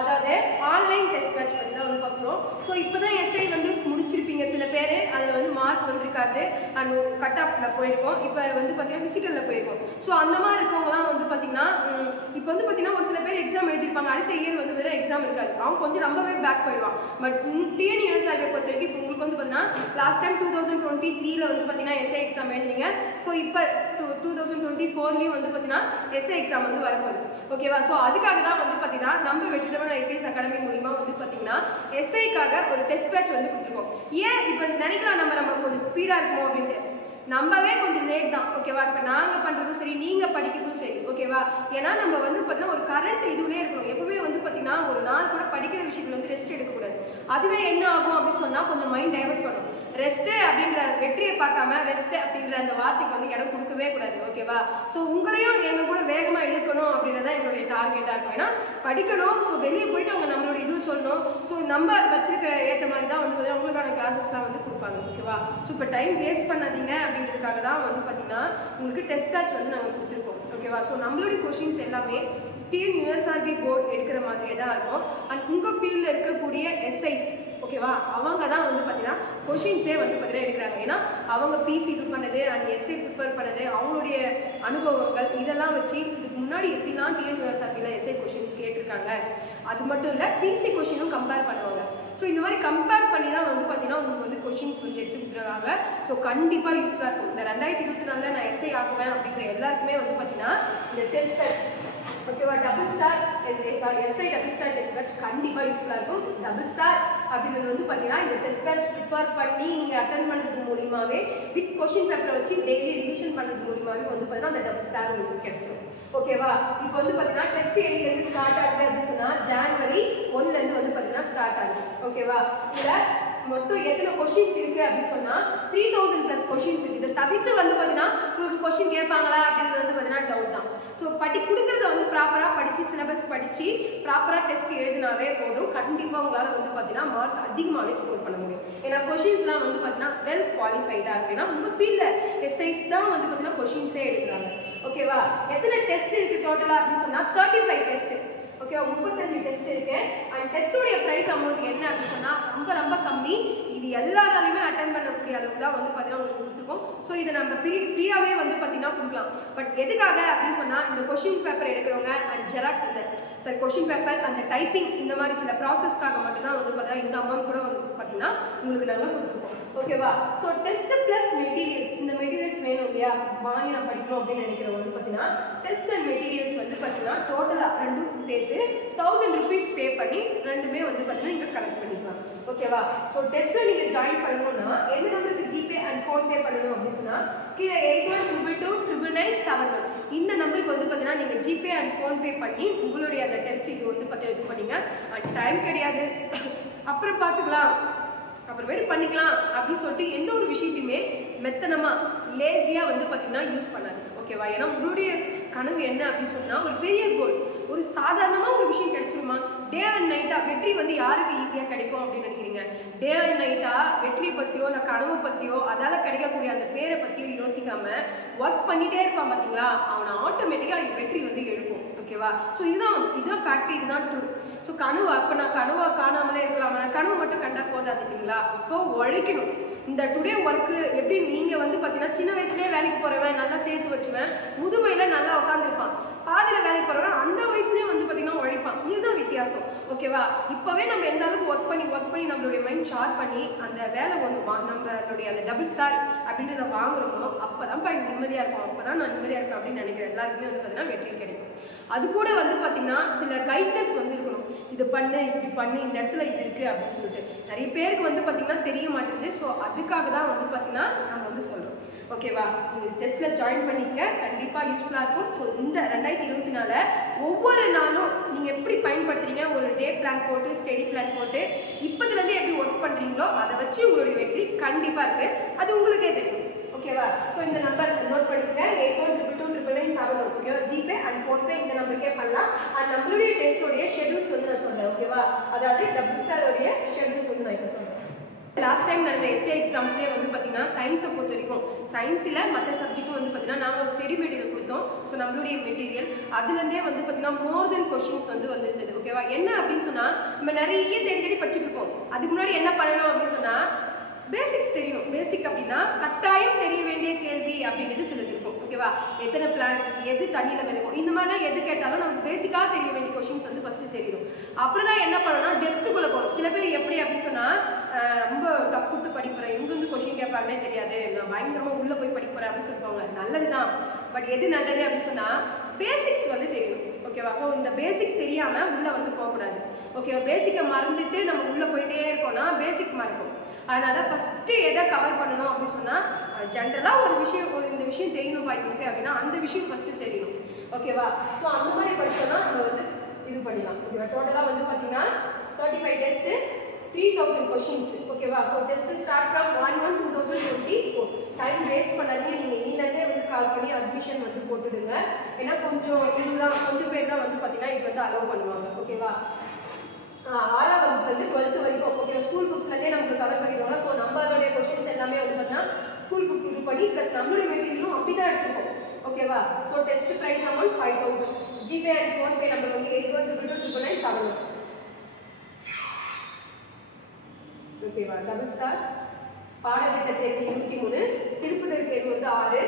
அதாவது online test batch பற்றி தான் வந்து பார்க்குறோம். ஸோ இப்போ தான் எஸ்ஐ வந்து முடிச்சிருப்பீங்க சில பேர், அதில் வந்து மார்க் வந்திருக்காது அண்ட் கட் ஆஃபில் போயிருக்கோம். இப்போ வந்து பார்த்தீங்கன்னா ஃபிசிக்கலில் போயிருக்கோம். ஸோ அந்த மாதிரி இருக்கவங்களாம் வந்து பார்த்தீங்கன்னா இப்போ வந்து பார்த்தீங்கன்னா ஒரு சில பேர் எக்ஸாம் எழுதிருப்பாங்க, அடுத்த இயர் வந்து பார்த்தீங்கன்னா எக்ஸாம் இருக்காது, அவங்க கொஞ்சம் ரொம்பவே பேக் போயிடுவான். பட் டிஎன்யூஎஸ்ஆர்பி பொறுத்த வரைக்கும் இப்போ உங்களுக்கு வந்து பார்த்தீங்கன்னா லாஸ்ட் டைம் 2023 வந்து பார்த்தீங்கன்னா எஸ்ஐ எக்ஸாம் எழுதினீங்க. ஸோ இப்போ 2024 வந்து பார்த்தீங்கன்னா எஸ்ஐ எக்ஸாம் வந்து வரப்போகுது. ஓகேவா? ஸோ அதுக்காக தான் வந்து பார்த்தீங்கன்னா நம்ம வெற்றிதமிழ் ஐபிஎஸ் அகாடமி மூலிமா வந்து பார்த்தீங்கன்னா எஸ்ஐக்காக ஒரு டெஸ்ட் பேட்ச் வந்து கொடுத்துருக்கோம். ஏன் இப்போ நினைக்கலாம் நம்ம கொஞ்சம் ஸ்பீடாக இருக்குமோ அப்படின்ட்டு, நம்பவே கொஞ்சம் லேட் தான். ஓகேவா? இப்போ நாங்கள் பண்ணுறதும் சரி, நீங்கள் படிக்கிறதும் சரி. ஓகேவா? ஏன்னா நம்ம வந்து பார்த்தீங்கன்னா ஒரு கரண்ட் இதுலேயே இருக்கணும். எப்பவுமே வந்து பார்த்தீங்கன்னா ஒரு நாள் கூட படிக்கிற விஷயத்துல வந்து ரெஸ்ட் எடுக்கக்கூடாது. அதுவே என்ன ஆகும் அப்படின்னு சொன்னால் கொஞ்சம் மைண்ட் டைவர்ட் பண்ணும். ரெஸ்ட்டு அப்படின்ற வெற்றியை பார்க்காம ரெஸ்ட் அப்படின்ற அந்த வார்த்தைக்கு வந்து இடம் கொடுக்கவே கூடாது. ஓகேவா? ஸோ உங்களையும் எங்கள் கூட வேகமாக இழுக்கணும் அப்படின்றதான் எங்களுடைய டார்கெட்டாக இருக்கும். ஏன்னா படிக்கணும், ஸோ வெளியே போயிட்டு அவங்க நம்மளோட இதுவும் சொல்லணும். ஸோ நம்ம வச்சிருக்க ஏற்ற மாதிரி தான் வந்து பார்த்தீங்கன்னா உங்களுக்கான கிளாஸஸ்லாம் வந்து கொடுப்பாங்க. ஓகேவா? ஸோ இப்போ டைம் வேஸ்ட் பண்ணாதீங்க அப்படின்றதுக்காக தான் வந்து பார்த்தீங்கன்னா உங்களுக்கு டெஸ்ட் பேட்ச் வந்து நாங்கள் கொடுத்துருக்கோம். ஓகேவா? ஸோ நம்மளுடைய கொஷின்ஸ் எல்லாமே டிஎன்யூஎஸ்ஆர்பி போர்டு எடுக்கிற மாதிரியே தான் இருக்கும். அண்ட் உங்கள் ஃபீல்டில் இருக்கக்கூடிய எஸ்ஐஸ் ஓகேவா, அவங்க தான் வந்து பார்த்தீங்கன்னா கொஷின்ஸே வந்து பார்த்தீங்கன்னா எடுக்கிறாங்க. ஏன்னா அவங்க பிசி இது பண்ணது அண்ட் எஸ்ஐ ப்ரிப்பேர் பண்ணது, அவங்களுடைய அனுபவங்கள் இதெல்லாம் வச்சு இதுக்கு முன்னாடி எப்படிலாம் டிஎன்யூஎஸ்ஆர்பியில் எஸ்ஐ கொஷின்ஸ் கேட்டிருக்காங்க, அது மட்டும் இல்லை பிசி கொஷினும் கம்பேர் பண்ணுவாங்க. ஸோ இந்த மாதிரி கம்பேர் பண்ணி தான் வந்து பார்த்தீங்கன்னா உங்களுக்கு வந்து கொஷின்ஸ் வந்து எடுத்து கொடுத்துருக்காங்க. ஸோ கண்டிப்பாக யூஸ்ஃபுல்லாக இருக்கும். இந்த 2024 நான் எஸ்ஐ ஆக்குவேன் அப்படின்ற எல்லாருக்குமே வந்து பார்த்தீங்கன்னா இந்த டெஸ்ட் பேட்ச் ஓகேவா, double star SI double star test batch கண்டிப்பாக யூஸ்ஃபுல்லாக இருக்கும். டபுள் ஸ்டார் அப்படின்றது வந்து பார்த்தீங்கன்னா இந்த டெஸ்ட் பேட்ச் ப்ரிப்பேர் பண்ணி நீங்கள் அட்டன் பண்ணுறது மூலியமாகவே வித் கொஷின் பேப்பரை வச்சு டெய்லி ரிவிஷன் பண்ணுறது மூலியமாகவே வந்து பார்த்தீங்கன்னா அந்த டபுள் ஸ்டார் உங்களுக்கு கிடைச்சிடும். ஓகேவா? இப்போ வந்து பார்த்தீங்கன்னா டெஸ்ட் எண்ணிலேருந்து ஸ்டார்ட் ஆகுது அப்படின்னு சொன்னால் ஜனவரி 1 வந்து பார்த்தீங்கன்னா ஸ்டார்ட் ஆகுது. ஓகேவா? இதில் மொத்தம் எத்தனை கொஷின்ஸ் இருக்குது அப்படின்னு சொன்னால் 3000+ கொஷின்ஸ் இருக்குது. இதை தவிர்த்து வந்து பார்த்தீங்கன்னா உங்களுக்கு கொஷின் கேட்பாங்களா அப்படின்றது வந்து பார்த்தீங்கன்னா டவுட் தான். ஸோ கொடுக்குறத வந்து ப்ராப்பராக படித்து சிலபஸ் படித்து ப்ராப்பராக டெஸ்ட் எழுதினாவே போதும். கண்டிப்பாக உங்களால் வந்து பார்த்தீங்கன்னா மார்க் அதிகமாகவே ஸ்கோர் பண்ண முடியும். ஏன்னா கொஷின்ஸ்லாம் வந்து பார்த்தீங்கன்னா வெல் குவாலிஃபைடாக இருக்குது. ஏன்னா உங்கள் ஃபீல்டில் எஸ்ஐஸ் தான் வந்து பார்த்தீங்கன்னா கொஷின்ஸே எடுக்கிறாங்க. ஓகேவா? எத்தனை டெஸ்ட் இருக்குது டோட்டலாக அப்படின்னு சொன்னால் 35 டெஸ்ட்டு. ஓகேவா? 35 டெஸ்ட் இருக்கு. அண்ட் டெஸ்டோடைய ப்ரைஸ் அமௌண்ட் என்ன அப்படின்னு சொன்னால் ரொம்ப கம்மி. இது எல்லாராலையுமே அட்டன் பண்ணக்கூடிய அளவுக்கு தான் வந்து பார்த்தீங்கன்னா உங்களுக்கு கொடுத்துருக்கோம். ஸோ இதை நம்ம ஃப்ரீயாகவே வந்து பார்த்தீங்கன்னா கொடுக்கலாம். பட் எதுக்காக அப்படின்னு சொன்னால் இந்த கொஷின் பேப்பர் எடுக்கிறவங்க அண்ட் ஜெராக்ஸ் இந்த கொஷின் பேப்பர் அந்த டைப்பிங் இந்த மாதிரி சில ப்ராசஸ்க்காக மட்டும்தான் வந்து பார்த்தீங்கன்னா இந்த அமௌண்ட் கூட வந்து பார்த்தீங்கன்னா உங்களுக்கு நாங்கள் கொடுத்துருக்கோம். ஓகேவா? ஸோ டெஸ்ட் ப்ளஸ் மெட்டீரியல்ஸ், இந்த மெட்டீரியல்ஸ் வேணும் இல்லையா, வாங்கி நான் படிக்கணும் அப்படின்னு நினைக்கிறவங்க வந்து பார்த்தீங்கன்னா டெஸ்ட் அண்ட் மெட்டீரியல்ஸ் வந்து பார்த்தீங்கன்னா டோட்டலாக ரெண்டும் சேர்த்து 1000 rupees பே பண்ணி ரெண்டுமே வந்து பார்த்தீங்கன்னா நீங்கள் கலெக்ட் பண்ணிக்கலாம். ஓகேவா? ஸோ டெஸ்ட்டில் நீங்கள் ஜாயின் பண்ணணும்னா எந்த நம்பருக்கு ஜிபே அண்ட் ஃபோன்பே பண்ணணும் அப்படின்னு சொன்னால் கீழே 81222997 இந்த நம்பருக்கு வந்து பார்த்தீங்கன்னா நீங்கள் ஜிபே அண்ட் ஃபோன்பே பண்ணி உங்களுடைய அந்த டெஸ்ட் இது வந்து பார்த்தீங்கன்னா இது பண்ணிங்க. அண்ட் டைம் கிடையாது அப்புறம் பார்த்துக்கலாம் அப்புறமேட்டு பண்ணிக்கலாம் அப்படின்னு சொல்லிட்டு எந்த ஒரு விஷயத்தையுமே மெத்தனமாக லேசியாக வந்து பார்த்தீங்கன்னா யூஸ் பண்ணாது. ஓகேவா? ஏன்னா உங்களுடைய கனவு என்ன அப்படின்னு சொன்னால் ஒரு பெரிய கோல், ஒரு சாதாரணமாக ஒரு விஷயம் கிடைச்சிருமா? டே அண்ட் நைட்டாக வெற்றி வந்து யாருக்கு ஈஸியாக கிடைக்கும் அப்படின்னு நினைக்கிறீங்க? டே அண்ட் நைட்டாக வெற்றியை பற்றியோ இல்லை கனவை பற்றியோ அதால் கிடைக்கக்கூடிய அந்த பேரை பற்றியோ யோசிக்காமல் ஒர்க் பண்ணிகிட்டே இருப்பான் பார்த்தீங்களா, அவனை ஆட்டோமேட்டிக்காக வெற்றி வந்து எழுப்பும். ஓகேவா? ஸோ இதுதான் ஃபேக்ட், இதுதான் ட்ரூ. ஸோ கனவு அப்போ நான் கனவை காணாமலே இருக்கலாம், கனவு மட்டும் கண்டா போதாது இல்லைங்களா? ஸோ உழைக்கணும். இந்த டுடே ஒர்க்கு எப்படி நீங்கள் வந்து பார்த்தீங்கன்னா சின்ன வயசுலேயே வேலைக்கு போகிறவன் நல்லா சேர்த்து வச்சுவேன், முதுமையில் நல்லா உட்காந்துருப்பான், பாதியில் வேலைக்கு போகிறவன் அந்த வயசுலேயே வந்து பார்த்தீங்கன்னா உழைப்பான். இதுதான் வித்தியாசம். ஓகேவா? இப்போவே நம்ம எந்த அளவுக்கு ஒர்க் பண்ணி நம்மளுடைய மைண்ட் ஷார்ப் பண்ணி அந்த வேலை நம்மளுடைய அந்த டபுள் ஸ்டார் அப்படின்றத வாங்குறோமோ அப்போ தான் நிம்மதியாக இருக்கும். அப்போ தான் நான் நிம்மதியாக இருப்பேன் அப்படின்னு நினைக்கிறேன். எல்லாருக்குமே வந்து பார்த்தீங்கன்னா வெற்றி கிடைக்கும். அது கூட வந்து பார்த்தீங்கன்னா சில கைட்னஸ் வந்து இருக்கணும். இது பண்ணு, இப்படி பண்ணு, இந்த இடத்துல இது இருக்குது அப்படின்னு சொல்லிட்டு நிறைய பேருக்கு வந்து பார்த்தீங்கன்னா தெரிய மாட்டேங்குது. ஸோ அதுக்காக தான் வந்து பார்த்தீங்கன்னா நம்ம வந்து சொல்கிறோம். ஓகேவா? நீங்கள் டெஸ்ட்டில் ஜாயின் பண்ணிக்க கண்டிப்பாக யூஸ்ஃபுல்லாக இருக்கும். ஸோ இந்த 2024 ஒவ்வொரு நாளும் நீங்கள் எப்படி பயன்படுத்துறீங்க, ஒரு டே பிளான் போட்டு ஸ்டடி பிளான் போட்டு இப்போதுலேருந்து எப்படி ஒர்க் பண்ணுறீங்களோ அதை வச்சு உங்களுடைய வெற்றி கண்டிப்பாக இருக்குது. அது உங்களுக்கே தெரியும். ஓகேவா? ஸோ இந்த நம்பர் நோட் பண்ணிக்கங்க, 81222997. ஓகேவா? ஜிபே அண்ட் ஃபோன்பே இந்த நம்பருக்கே பண்ணலாம். அண்ட் நம்மளுடைய டெஸ்ட்டோடைய ஷெடியூல்ஸ் வந்து நான் சொல்கிறேன். ஓகேவா? அதாவது டபுள் ஸ்டாரோடைய ஷெடியூல்ஸ் வந்து நான் இப்போ சொல்கிறேன். லாஸ்ட் டைம் நடந்த எஸ்ஏ எக்ஸாம்ஸ்லேயே வந்து பார்த்தீங்கன்னா சயின்ஸை பொறுத்த வரைக்கும் சயின்ஸில் மற்ற சப்ஜெக்ட்டும் வந்து பார்த்தீங்கன்னா நாங்கள் ஒரு ஸ்டடி மெட்டீரியல் கொடுத்தோம். ஸோ நம்மளுடைய மெட்டீரியல் அதுலேருந்தே வந்து பார்த்தீங்கன்னா மோர் தென் கொஷின்ஸ் வந்து வந்துருந்தது. ஓகேவா? என்ன அப்படின்னு சொன்னால் நம்ம நிறைய தேடி படிச்சுட்டு இருக்கோம். அதுக்கு முன்னாடி என்ன பண்ணணும் அப்படின்னு சொன்னால் பேசிக்ஸ் தெரியணும். பேசிக் அப்படின்னா கட்டாயம் தெரிய வேண்டிய கேள்வி அப்படின்றது சிலது இருக்கும். ஓகேவா? எத்தனை பிளான்ட், எது தண்ணியில் மிதக்கும், இந்த மாதிரிலாம் எது கேட்டாலும் நமக்கு பேசிக்காக தெரிய வேண்டிய கொஷின்ஸ் வந்து ஃபஸ்ட்டு தெரியணும். அப்புறம் தான் என்ன பண்ணணும்னா டெப்த்துக்குள்ளே போகணும். சில பேர் எப்படி அப்படின்னு சொன்னால் ரொம்ப டஃப் கொடுத்து படிப்பேன், எங்கேருந்து கொஷின் கேட்பாங்கன்னே தெரியாது, நான் பயங்கரமாக உள்ளே போய் படிப்பேன் அப்படின்னு சொல்லுவாங்க. நல்லது தான், பட் எது நல்லது அப்படின்னு சொன்னால் பேசிக்ஸ் வந்து தெரியணும். ஓகேவா? ஸோ இந்த பேசிக் தெரியாமல் உள்ளே வந்து போகக்கூடாது. ஓகேவா? பேசிக்கை மறந்துட்டு நம்ம உள்ளே போயிட்டே இருக்கோம்னா பேசிக் மறக்கும். அதனால ஃபஸ்ட்டு எதை கவர் பண்ணணும் அப்படின்னு சொன்னால் ஜென்ரலாக ஒரு இந்த விஷயம் தெரியணும்ப்பா இவனுக்கு அப்படின்னா அந்த விஷயம் ஃபஸ்ட்டு தெரியணும். ஓகேவா? ஸோ அந்த மாதிரி படித்தோம்னா நம்ம வந்து இது பண்ணிடலாம். ஓகேவா? டோட்டலாக வந்து பார்த்தீங்கன்னா 35 டெஸ்ட்டு, 3000 கொஷின்ஸ். ஓகேவா? So test start from 1/1/2024. Time waste பண்ணாதீங்க. நீங்கள் இன்னிலேருந்தே வந்து கால் பண்ணி அட்மிஷன் வந்து போட்டுடுங்க. ஏன்னா கொஞ்சம் பேர் தான் வந்து பார்த்தீங்கன்னா இது வந்து அலோவ் பண்ணுவாங்க. ஓகேவா? 6ஆம் வகுப்பு வந்து 12th வரைக்கும் ஓகே ஸ்கூல் புக்ஸ்லேருந்தே நமக்கு கவர் பண்ணிடுவாங்க. ஸோ நம்மளுடைய கொஸ்டின்ஸ் எல்லாமே வந்து பார்த்தீங்கன்னா ஸ்கூல் புக் இது பண்ணி ப்ளஸ் நம்மளுடைய மெட்டீரியலும் அப்படி தான் எடுத்துருக்கோம். ஓகேவா? So test prize amount 5000. GPay and PhonePe number வந்து 81222971. ஓகேவா? டபுள் ஸ்டார் பாடத்திட்ட தேர்வு 23, திருப்புதல் தேர்வு வந்து 6,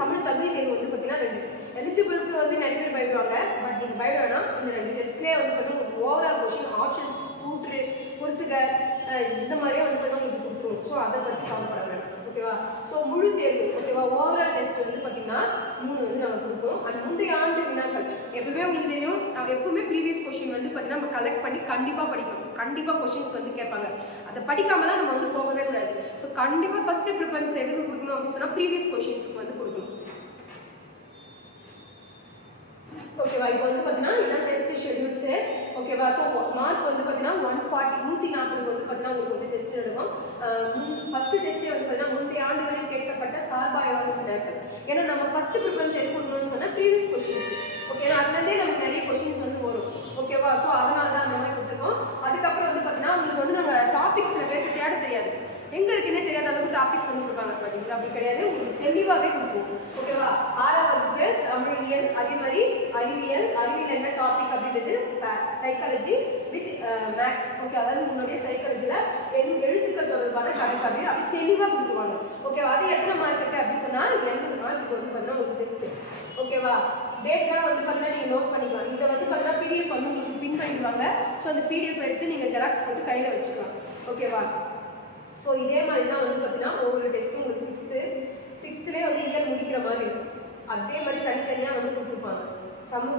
தமிழ் தகுதி தேர்வு வந்து பார்த்தீங்கன்னா 2. எலிஜிபிளுக்கு வந்து நிறைய பேர் பயப்படுவாங்க, பட் நீங்கள் பயப்பட வேணாம். இந்த 2 டெஸ்ட்லேயே வந்து பார்த்தீங்கன்னா ஓவரால் கொஷின் ஆப்ஷன்ஸ் கூற்று பொறுத்துக இந்த மாதிரியே வந்து பார்த்தீங்கன்னா உங்களுக்கு கொடுத்துருவோம். ஸோ அதை பற்றி கவலைப்பட வேண்டாம். ஓகேவா? ஸோ முழு தேர்வு ஓகேவா? ஓவரால் டெஸ்ட் வந்து பார்த்தீங்கன்னா 3 வந்து நம்ம கொடுப்போம். அது முந்தைய ஆண்டு வினாக்கள் எப்பவுமே உங்களுக்கு தெரியும். எப்பவுமே ப்ரீவியஸ் கொஷின் வந்து பார்த்தீங்கன்னா நம்ம கலெக்ட் பண்ணி கண்டிப்பாக படிக்கணும். கண்டிப்பாக கொஷின்ஸ் வந்து கேட்பாங்க. அதை படிக்காமலாம் நம்ம வந்து போகவே கூடாது. ஸோ கண்டிப்பாக ஃபஸ்ட்டு ப்ரிஃபரன்ஸ் எதுக்கு கொடுக்கணும் அப்படின்னு சொன்னால் ப்ரீவியஸ் கொஷின்ஸ்க்கு வந்து கொடுக்கணும். ஓகேவா? இப்போ வந்து பார்த்தீங்கன்னா இதான் டெஸ்ட் ஷெடியூல்ஸு. ஓகேவா? ஸோ மார்க் வந்து பார்த்தீங்கன்னா 140 வந்து பார்த்தீங்கன்னா உங்களுக்கு வந்து டெஸ்ட் எடுக்கும். ஃபஸ்ட்டு டெஸ்ட்டே வந்து பார்த்தீங்கன்னா முந்தைய ஆண்டுகளில் கேட்கப்பட்ட சார்பாய்வான வினாக்கள். ஏன்னா நம்ம ஃபஸ்ட்டு ப்ரிஃபரன்ஸ் எது கொடுக்கணும்னு சொன்னால் ப்ரீவியஸ் கொஷின்ஸ். ஓகேவா? அதுலேருந்தே நமக்கு நிறைய கொஷின்ஸ் வந்து வரும். ஓகேவா? ஸோ அதனால தான் அந்த மாதிரி கொடுத்துருக்கோம். அதுக்கப்புறம் வந்து பார்த்தீங்கன்னா உங்களுக்கு வந்து நாங்கள் டாபிக்ஸ் சில பேருக்கு தேட தெரியாது, எங்கே இருக்குன்னே தெரியாத அளவுக்கு டாபிக்ஸ் வந்து கொடுப்பாங்க. பார்த்தீங்களா? அப்படி கிடையாது, உங்களுக்கு தெளிவாகவே கொடுப்போம். ஓகேவா? 6ஆம் வகுப்பு தமிழியல், அதே மாதிரி அறிவியல் என்ன டாபிக் அப்படின்றது சைக்காலஜி வித் மேக்ஸ். ஓகே, அதாவது உங்களுடைய சைக்காலஜியில் எழுத்துக்கள் தொடர்பான கணக்கு அப்படின்னு அப்படி தெளிவாக கொடுத்துருவாங்க. ஓகேவா? அது எத்தனை மார்க் இருக்குது அப்படின்னு சொன்னால் 80 மார்க்கு வந்து பார்த்தீங்கன்னா உங்களுக்கு டெஸ்ட்டு. ஓகேவா? டேட்லாம் வந்து பார்த்தீங்கன்னா நீங்கள் நோட் பண்ணிக்கலாம். இதை வந்து பார்த்தீங்கன்னா பிடிஎஃப் வந்து உங்களுக்கு பின் பண்ணிடுவாங்க. ஸோ அந்த பிடிஎஃப் எடுத்து நீங்கள் ஜெராக்ஸ் போட்டு கையில் வச்சுக்கலாம். ஓகேவா? ஸோ இதே மாதிரி தான் வந்து பார்த்தீங்கன்னா ஒவ்வொரு டெஸ்ட்டும் உங்களுக்கு சிக்ஸ்த்துலேயே வந்து இயர் முடிக்கிற மாதிரி இருக்கும். அதே மாதிரி தனித்தனியாக வந்து கொடுத்துருப்பாங்க. சமூக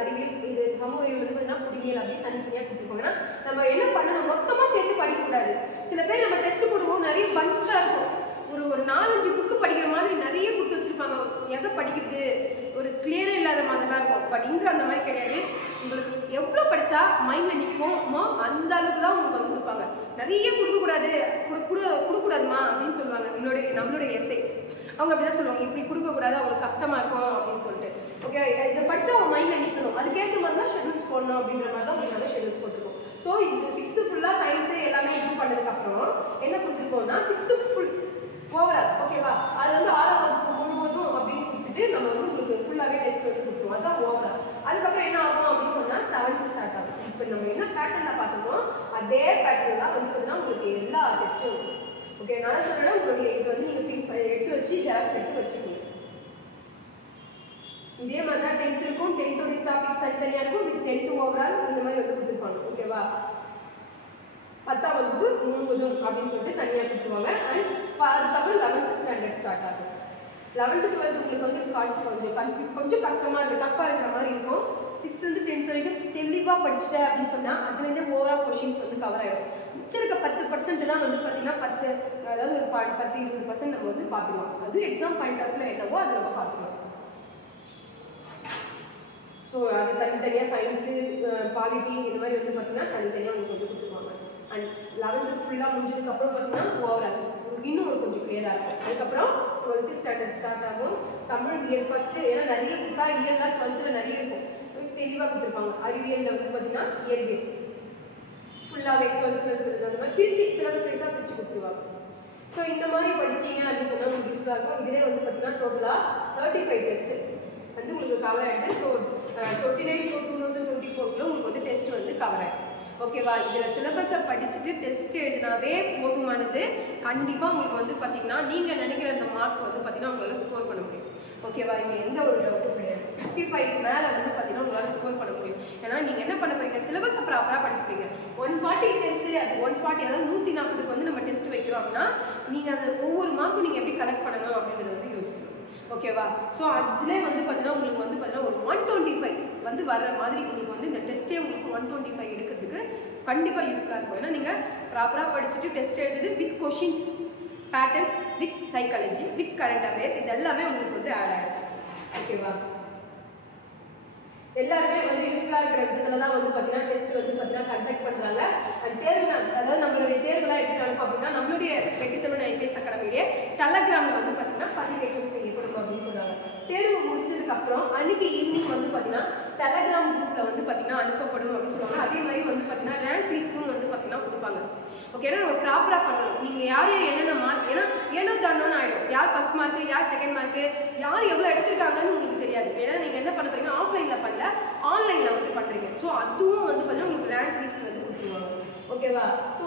அறிவியல் இது சமூக அறிவியல் வந்து பார்த்தீங்கன்னா குடியியல் அப்படின்னு தனித்தனியாக கொடுத்துருப்பாங்கன்னா நம்ம என்ன பண்ணணும், மொத்தமாக சேர்த்து படிக்கக்கூடாது. சில பேர் நம்ம டெஸ்ட் போடுவோம் நிறைய பஞ்சாக இருக்கும், ஒரு 4-5 புக்கு படிக்கிற மாதிரி நிறைய கொடுத்து வச்சுருப்பாங்க. எதை படிக்கிறது ஒரு கிளியரே இல்லாத மாதிரிலாம் இருக்கும். பட் இங்கே அந்த மாதிரி கிடையாது. உங்களுக்கு எவ்வளோ படித்தா மைண்டில் நிற்குமோ அந்த அளவுக்கு தான் உங்களுக்கு வந்து கொடுப்பாங்க. நிறைய கொடுக்கக்கூடாதுமா அப்படின்னு சொல்லுவாங்க. நம்மளுடைய எஸ்ஐஸ் அவங்க அப்படி தான் சொல்லுவாங்க, இப்படி கொடுக்கக்கூடாது, அவங்களுக்கு கஷ்டமாக இருக்கும் அப்படின்னு சொல்லிட்டு. ஓகே, இதை படித்தா அவங்க மைண்டில் நிற்கணும், அதுக்கேற்ற மாதிரி தான் ஷெடியூல்ஸ் போடணும் அப்படின்ற மாதிரி தான் உங்களுக்கு ஷெடியூல்ஸ் போட்டிருக்கோம். ஸோ இந்த 6th ஃபுல்லாக சயின்ஸு எல்லாமே இது பண்ணதுக்கப்புறம் என்ன கொடுத்துருக்கோம்னா 6th ஃபுல் ஓவரால். ஓகேவா? அது வந்து 6ஆம் வகுப்பு முழுவதும் அப்படின்னு கொடுத்துட்டு நம்ம வந்து உங்களுக்கு ஃபுல்லாகவே டெஸ்ட் வந்து கொடுத்துருவோம். அதுதான் ஓவரால். அதுக்கப்புறம் என்ன ஆகும் அப்படின்னு சொன்னால் 7th ஸ்டார்ட் ஆகும். இப்போ நம்ம என்ன பேட்டர்னில் பார்த்துருக்கோம் அதே பேட்டர்ன் தான் வந்து பார்த்தீங்கன்னா உங்களுக்கு எல்லா டெஸ்ட்டும். ஓகே, நான் சொல்கிறேன் உங்களுடைய இது வந்து நீங்கள் எடுத்து வச்சு ஜெராக்ஸ் எடுத்து வச்சுக்கோங்க. இதே மாதிரி தான் 10th இருக்கும். 10th டாபிக்ஸ் தனித்தனியாக இருக்கும். வித் 10th ஓவரால் இந்த மாதிரி வந்து கொடுத்துருப்பாங்க. ஓகேவா? 10ஆம் வகுப்பு முழுவதும் அப்படின்னு சொல்லிட்டு தனியாக கொடுத்துருவாங்க. அண்ட் அதுக்கப்புறம் 11th ஸ்டாண்டர்ட் ஸ்டார்ட் ஆகும். 11th 12th உங்களுக்கு வந்து கொஞ்சம் கஷ்டமாக இருக்குது, டஃப்பாக இருக்கிற மாதிரி இருக்கும். 6th to 10th வரைக்கும் தெளிவாக படிச்சுட்டேன் அப்படின்னு சொன்னால் அதுலேருந்து ஓவரால் கொஷின்ஸ் வந்து கவர் ஆகிடும். மிச்சம் இருக்க 10% தான் வந்து பார்த்தீங்கன்னா அதாவது ஒரு 10-20% நம்ம வந்து பார்த்துக்கலாம். அது எக்ஸாம் பாயிண்ட் ஆஃப் வியூ என்னவோ அதை நம்ம பார்த்துக்கலாம். ஸோ அது தனித்தனியாக சயின்ஸு பாலிட்டி இந்த மாதிரி வந்து பார்த்தீங்கன்னா தனித்தனியாக உங்களுக்கு வந்து கொடுத்துருவாங்க. அண்ட் 11th ஃபுல்லாக முடிஞ்சதுக்கப்புறம் பார்த்தீங்கன்னா ஓவரால் இன்னும் கொஞ்சம் கிளியராக இருக்கும். அதுக்கப்புறம் 12th ஸ்டாண்டர்ட் ஸ்டார்ட் ஆகும். தமிழ் இயல் ஃபஸ்ட்டு, ஏன்னா நிறைய கொடுத்தா இயல்லாம் 12th நிறைய இருக்கும், தெளிவாக கொடுத்துருப்பாங்க. அறிவியலில் வந்து பார்த்தீங்கன்னா இயற்பியல் ஃபுல்லாகவே 12th இருக்கிறது அந்த மாதிரி பிரித்து சிலபஸ் வைஸாக பிரித்து கொடுத்துருவாங்க. ஸோ இந்த மாதிரி படிச்சிங்க அப்படின்னு சொன்னால் உங்களுக்கு யூஸ்ஃபுல்லாக இருக்கும். இதிலே வந்து பார்த்தீங்கன்னா டோட்டலாக 35 டெஸ்ட் வந்து உங்களுக்கு கவர் ஆயிடுது. ஸோ 29 to 2024 உங்களுக்கு வந்து டெஸ்ட் வந்து கவர் ஆயிடும். ஓகேவா? இதில் சிலபஸை படிச்சுட்டு டெஸ்ட் எழுதினாவே போதுமானது. கண்டிப்பாக உங்களுக்கு வந்து பார்த்தீங்கன்னா நீங்கள் நினைக்கிற அந்த மார்க் வந்து பார்த்தீங்கன்னா உங்களால் ஸ்கோர் பண்ண முடியும். ஓகேவா? இங்கே எந்த ஒரு டவுட்டும் கிடையாது. 65 மேலே வந்து பார்த்தீங்கன்னா உங்களால் ஸ்கோர் பண்ண முடியும். ஏன்னா நீங்கள் என்ன பண்ண போறீங்க, சிலபஸை ப்ராப்பராக படிக்கிறீங்க. 140 டெஸ்ட்டு, அது 140 அதாவது 140க்கு வந்து நம்ம டெஸ்ட் வைக்கிறோம் அப்படின்னா நீங்கள் அதை ஒவ்வொரு மார்க்கும் நீங்கள் எப்படி கலெக்ட் பண்ணணும் அப்படின்றத வந்து யோசிக்கணும். ஓகேவா? ஸோ அதிலே வந்து பார்த்தீங்கன்னா உங்களுக்கு வந்து பார்த்தீங்கன்னா ஒரு 125 வந்து வர்ற மாதிரி உங்களுக்கு வந்து இந்த டெஸ்ட்டே உங்களுக்கு 125 எடுக்கிறதுக்கு கண்டிப்பாக யூஸ்ஃபுல்லாக இருக்கும். ஏன்னா நீங்கள் ப்ராப்பராக படிச்சுட்டு டெஸ்ட் எழுதுது with questions, patterns, with psychology, with current affairs, இது எல்லாமே உங்களுக்கு வந்து ஆட் ஆகிடும். ஓகேவா? எல்லாருமே வந்து யூஸ்ஃபுல்லாக இருக்கிறதுனால தான் வந்து பார்த்தீங்கன்னா டெஸ்ட் வந்து பார்த்தீங்கன்னா கண்டக்ட் பண்ணுறாங்க. அண்ட் தேர்வு அதாவது நம்மளுடைய தேர்வுலாம் எப்படி நடக்கும் அப்படின்னா நம்மளுடைய வெற்றித்தமிழ் ஐபிஎஸ் அகாடமியிலே டெலகிராமில் வந்து பார்த்தீங்கன்னா பதிவேற்றம் செய்யப்படும் அப்படின்னு சொல்கிறாங்க. தேர்வு முடிச்சதுக்கப்புறம் அன்னைக்கு ஈவினிங் வந்து பார்த்தீங்கன்னா டெலகிராம் குரூப்பில் வந்து பார்த்தீங்கன்னா அனுப்பப்படும் அப்படின்னு சொல்லுவாங்க. அதே மாதிரி வந்து பார்த்தீங்கன்னா ரேங்க் லிஸ்ட்டும் வந்து பார்த்தீங்கன்னா கொடுப்பாங்க. ஓகே, ஏன்னா நம்ம ப்ராப்பராக பண்ணணும். நீங்கள் யார் யார் என்னென்ன மார்க், ஏன்னா ஏனோ தானோன்னு ஆகிடும். யார் ஃபர்ஸ்ட் மார்க்கு, யார் செகண்ட் மார்க்கு, யார் எவ்வளோ எடுத்திருக்காங்கன்னு உங்களுக்கு தெரியாது. ஏன்னா நீங்கள் என்ன பண்ண போறீங்க, ஆஃப்லைனில் பண்ணல, ஆன்லைனில் வந்து பண்ணுறீங்க. ஸோ அதுவும் வந்து பார்த்தீங்கன்னா உங்களுக்கு ரேங்க் லிஸ்ட் வந்து கொடுத்துருவாங்க. ஓகேவா? ஸோ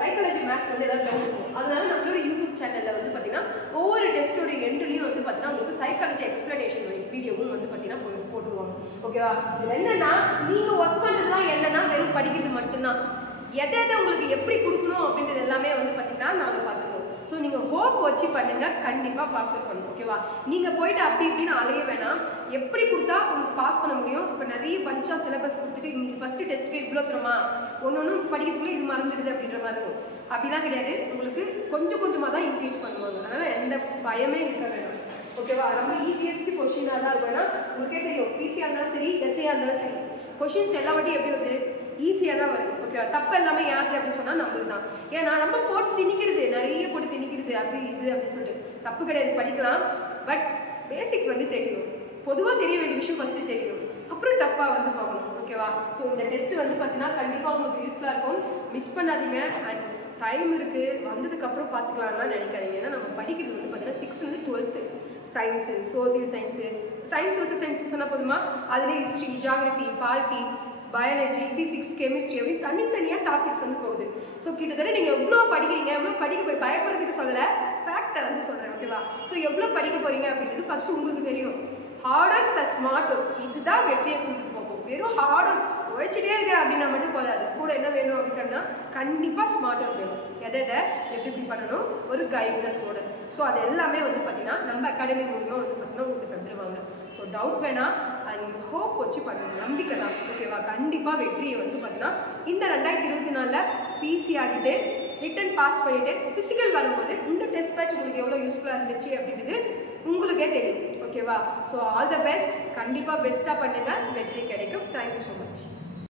சைக்காலஜி மேக்ஸ் வந்து ஏதாவது டவுட் இருக்கும். அதனால நம்மளோட யூடியூப் சேனலில் வந்து பார்த்தீங்கன்னா ஒவ்வொரு டெஸ்ட்டோட எண்ட்லையும் வந்து பார்த்தீங்கன்னா உங்களுக்கு சைக்காலஜி எக்ஸ்பிளனேஷன் வீடியோவும் வந்து பார்த்தீங்கன்னா போட்டுருவாங்க. ஓகேவா? இதில் என்னன்னா நீங்கள் ஒர்க் பண்ணுறதுலாம் என்னன்னா வெறும் படிக்கிறது மட்டும்தான். எதை உங்களுக்கு எப்படி கொடுக்கணும் அப்படின்றது எல்லாமே வந்து பார்த்தீங்கன்னா நாங்கள் பார்த்துக்குவோம். ஸோ நீங்கள் ஹோப் வச்சு பண்ணுங்கள், கண்டிப்பாக பாஸ் அவுட் பண்ணணும். ஓகேவா? நீங்கள் போயிட்டு அப்படி இப்படின்னு அலைய வேணாம். எப்படி கொடுத்தா உங்களுக்கு பாஸ் பண்ண முடியும். இப்போ நிறைய பஞ்சாக சிலபஸ் கொடுத்துட்டு இன்னைக்கு ஃபஸ்ட்டு டெஸ்ட்டுக்கு இவ்வளோ தரமா ஒன்று படிக்கிறதுக்குள்ளே இது மறந்துடுது அப்படின்ற மாதிரி இருக்கும். அப்படிலாம் கிடையாது. உங்களுக்கு கொஞ்சம் கொஞ்சமாக தான் இன்க்ரீஸ் பண்ணுவாங்க. அதனால் எந்த பயமே இருக்க வேண்டாம். ஓகேவா? ரொம்ப ஈஸியஸ்ட் கொஷினாக தான் இருக்கும். ஏன்னா உங்களுக்கே தெரியும், பிசியாக இருந்தாலும் சரி, எஸ்ஏயாக இருந்தாலும் சரி, கொஷின்ஸ் எல்லா வாட்டியும் எப்படி வருது, ஈஸியாக தான் வருது. ஓகேவா? தப்பு எல்லாமே யாருது அப்படின்னு சொன்னால் நம்மளுக்கு தான். ஏன்னா நம்ம போட்டு திணிக்கிறது, நிறைய போட்டு திணிக்கிறது, அது இது அப்படின்னு சொல்லிட்டு தப்பு கிடையாது. படிக்கலாம், பட் பேசிக் வந்து தெரியணும். பொதுவாக தெரிய வேண்டிய விஷயம் ஃபஸ்ட்டு தெரியணும், அப்புறம் டப்பாக வந்து பார்க்கணும். ஓகேவா? ஸோ இந்த டெஸ்ட் வந்து பார்த்தீங்கன்னா கண்டிப்பாக உங்களுக்கு யூஸ்ஃபுல்லாக இருக்கும். மிஸ் பண்ணாதீங்க. அண்ட் டைம் இருக்குது, வந்ததுக்கப்புறம் பார்த்துக்கலாம்லாம் நினைக்காதீங்க. ஏன்னா நம்ம படிக்கிறது வந்து பார்த்தீங்கன்னா 6th to 12th science, social science, science social science சொன்னால் போதுமா, அதில் history, geography, polity, biology, physics, chemistry அப்படின்னு தனித்தனியாக டாபிக்ஸ் வந்து போகுது. ஸோ கிட்டத்தட்ட நீங்கள் எவ்வளோ படிக்கிறீங்க, எவ்வளோ படிக்க பயப்படுறதுக்கு சொல்லலை, ஃபேக்டை வந்து சொல்கிறேன். ஓகேவா? ஸோ எவ்வளோ படிக்க போகிறீங்க அப்படின்றது ஃபஸ்ட்டு உங்களுக்கு தெரியணும். Hard work plus smart work, இதுதான் வெற்றியை கூட்டிட்டு போகும். வெறும் ஹார்ட் ஒர்க் உழைச்சிட்டே இருக்க அப்படின்னா மட்டும் போதாது. கூட என்ன வேணும் அப்படின்னா கண்டிப்பாக ஸ்மார்ட் ஒர்க் வேணும். எதை எப்படி பண்ணணும், ஒரு கைட்னஸோட. ஸோ அது எல்லாமே வந்து பார்த்தீங்கன்னா நம்ம அகாடமி மூலிமா வந்து பார்த்தீங்கன்னா உங்களுக்கு தந்துடுவாங்க. ஸோ டவுட் வேணாம், அண்ட் ஹோப் வச்சு பண்ணுங்க, நம்பிக்கை தான். ஓகேவா? கண்டிப்பாக வெற்றியை வந்து பார்த்தீங்கன்னா இந்த 2024 பிசி ஆகிட்டு ரிட்டன் பாஸ் பண்ணிவிட்டு ஃபிசிக்கல் வரும்போது இந்த டெஸ்ட் பேட்ச் உங்களுக்கு எவ்வளோ யூஸ்ஃபுல்லாக இருந்துச்சு அப்படின்றது உங்களுக்கே தெரியும். ஓகேவா? So all the best. கண்டிப்பாக பெஸ்ட்டாக பண்ணுங்கள், வெற்றி கிடைக்கும். Thank you so much.